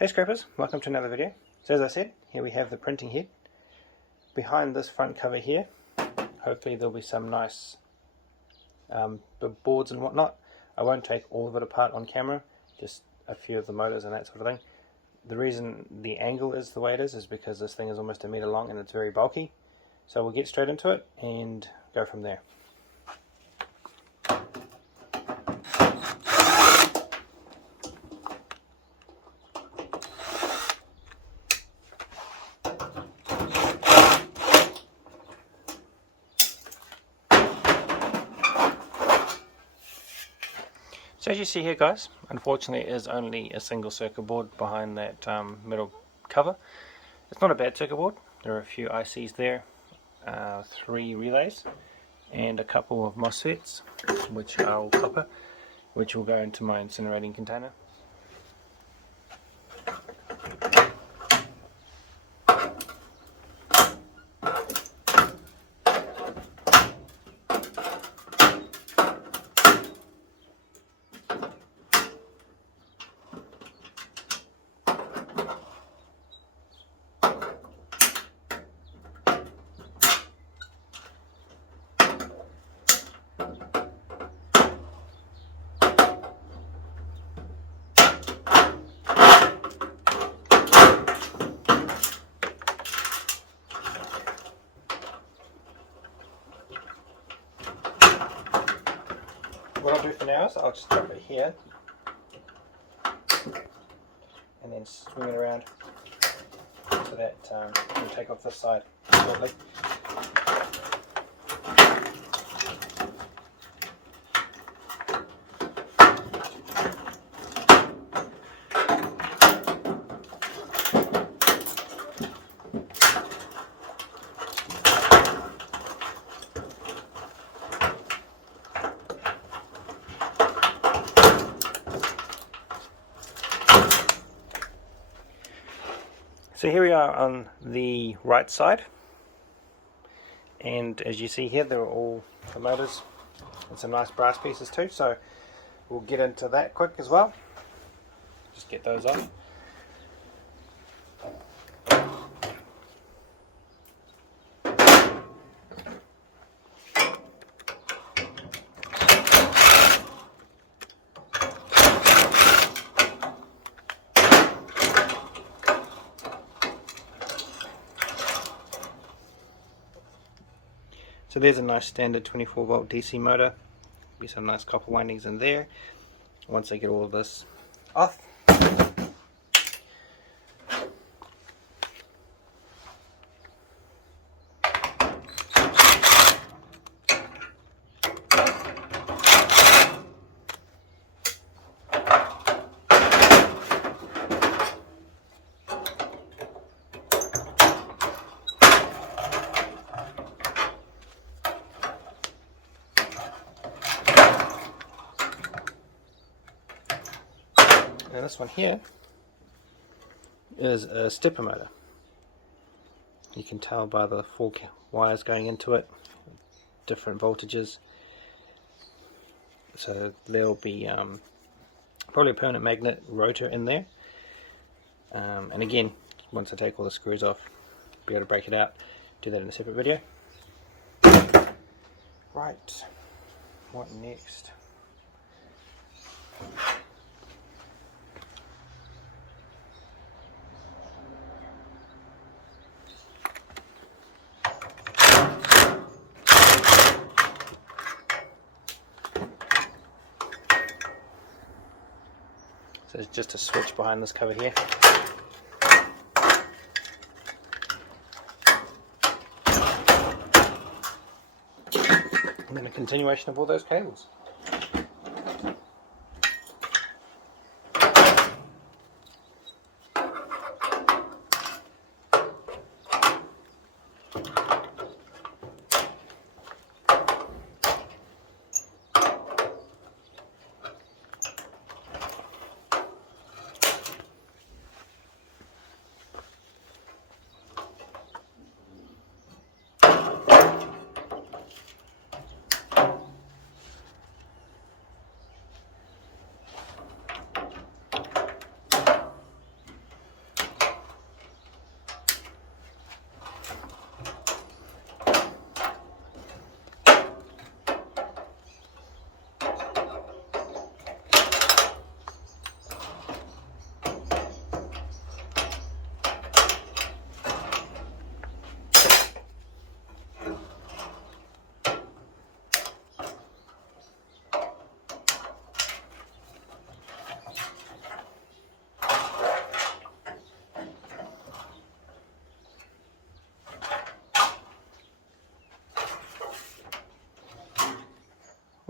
Hey scrapers, welcome to another video. So as I said, here we have the printing head. Behind this front cover here, hopefully there'll be some nice boards and whatnot. I won't take all of it apart on camera, just a few of the motors and that sort of thing. The reason the angle is the way it is because this thing is almost 1 meter long and it's very bulky. So we'll get straight into it and go from there. So as you see here guys, unfortunately it is only a single circuit board behind that middle cover. It's not a bad circuit board. There are a few ICs there, 3 relays and a couple of MOSFETs which are all copper, which will go into my incinerating container. What I'll do for now is I'll just drop it here and then swing it around so that we'll take off this side shortly. So here we are on the right side, and as you see here there are all the motors and some nice brass pieces too, so we'll get into that quick as well. Just get those off. So there's a nice standard 24 volt DC motor. Be some nice copper windings in there. Once I get all of this off, and this one here is a stepper motor. You can tell by the 4 wires going into it, different voltages. So there'll be probably a permanent magnet rotor in there. And again, once I take all the screws off, I'll be able to break it out. Do that in a separate video. Right, what next? So there's just a switch behind this cover here. And then a continuation of all those cables.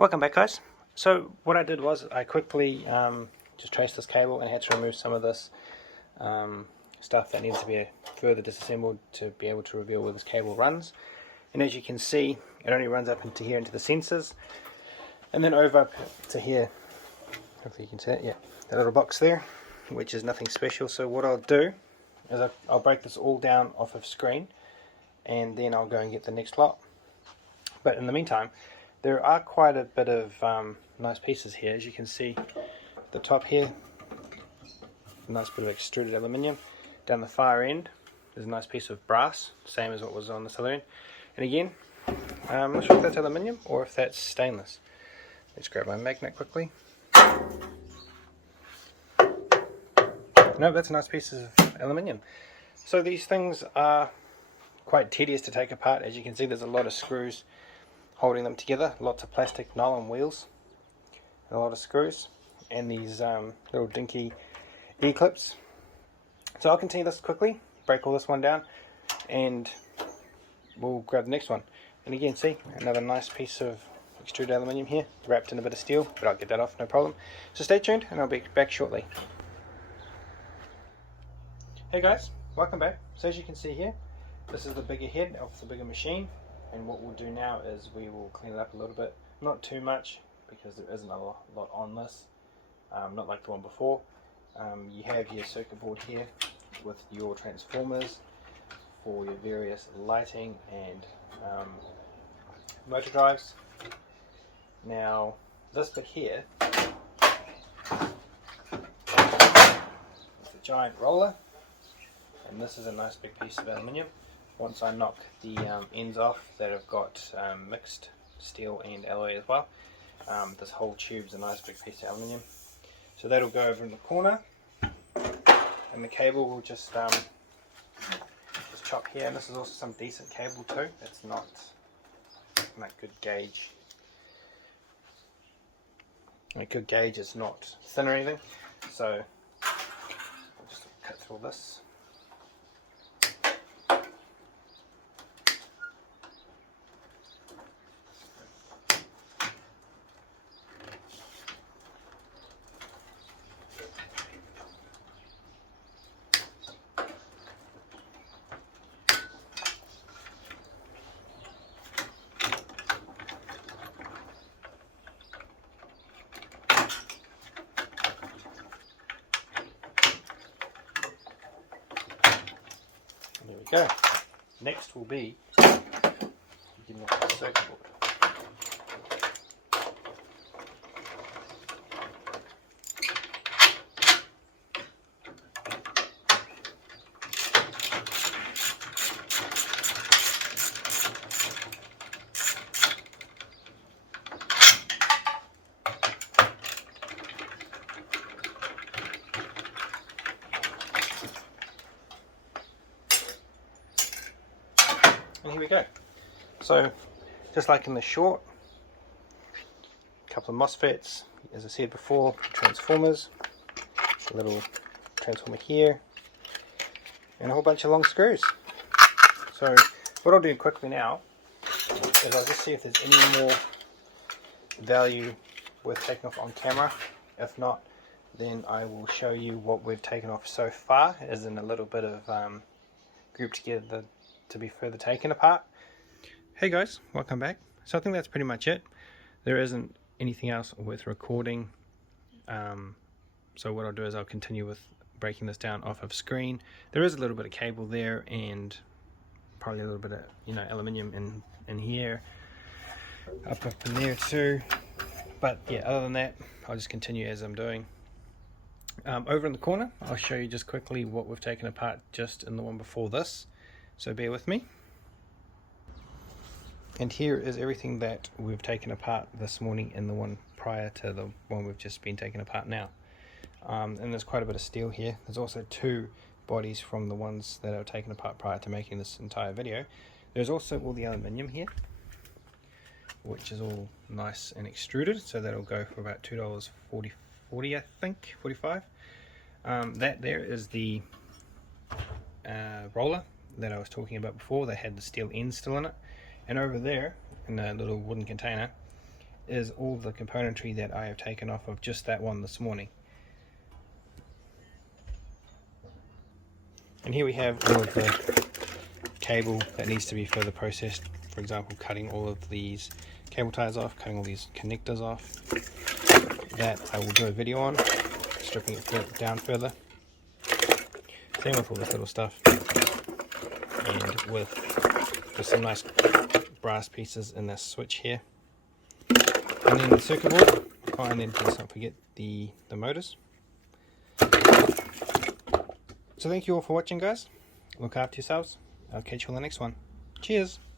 Welcome back, guys. So what I did was I quickly just traced this cable and had to remove some of this stuff that needs to be further disassembled to be able to reveal where this cable runs. And as you can see, it only runs up into here into the sensors, and then over up to here. Hopefully you can see it. Yeah, that little box there, which is nothing special. So what I'll do is I'll break this all down off of screen, and then I'll go and get the next lot. But in the meantime, there are quite a bit of nice pieces here. As you can see, the top here, a nice bit of extruded aluminium. Down the far end, there's a nice piece of brass, same as what was on the other end. And again, I'm not sure if that's aluminium or if that's stainless. Let's grab my magnet quickly. No, that's a nice piece of aluminium. So these things are quite tedious to take apart. As you can see, there's a lot of screws holding them together, lots of plastic nylon wheels, and a lot of screws, and these little dinky E-clips. So I'll continue this quickly, break all this one down, and we'll grab the next one. And again, see, another nice piece of extruded aluminium here, wrapped in a bit of steel, but I'll get that off, no problem. So stay tuned, and I'll be back shortly. Hey guys, welcome back. So as you can see here, this is the bigger head of the bigger machine, and what we'll do now is we will clean it up a little bit, not too much because there isn't a lot on this, not like the one before. You have your circuit board here with your transformers for your various lighting and motor drives. Now this bit here is a giant roller, and this is a nice big piece of aluminium. Once I knock the ends off that have got mixed steel and alloy as well, this whole tube's a nice big piece of aluminium. So that'll go over in the corner, and the cable will just chop here. And this is also some decent cable too. It's not like good gauge. Like good gauge, it's not thin or anything. So I'll just cut through this. There we go. Next will be getting off the circuit board. And here we go. So just like in the short, a couple of MOSFETs, as I said before, transformers, a little transformer here, and a whole bunch of long screws. So what I'll do quickly now is I'll just see if there's any more value worth taking off on camera. If not, then I will show you what we've taken off so far, as in a little bit of grouped together to be further taken apart. Hey guys, welcome back. So I think that's pretty much it. There isn't anything else worth recording. So what I'll do is I'll continue with breaking this down off of screen. There is a little bit of cable there, and probably a little bit of aluminium in here, up in there too. But yeah, other than that, I'll just continue as I'm doing. Over in the corner, I'll show you just quickly what we've taken apart just in the one before this. So bear with me. And here is everything that we've taken apart this morning in the one prior to the one we've just been taking apart now. And there's quite a bit of steel here. There's also two bodies from the ones that are taken apart prior to making this entire video. There's also all the aluminium here, which is all nice and extruded, so that'll go for about $2.40, I think, 45. That there is the roller that I was talking about before. They had the steel end still in it, and over there in a little wooden container is all the componentry that I have taken off of just that one this morning. And here we have all of the cable that needs to be further processed. For example, cutting all of these cable ties off, cutting all these connectors off. That I will do a video on, stripping it down further. Same with all this little stuff. And with some nice brass pieces in this switch here. And then the circuit board. Oh, and then let's not forget the motors. So thank you all for watching, guys. Look after yourselves. I'll catch you on the next one. Cheers!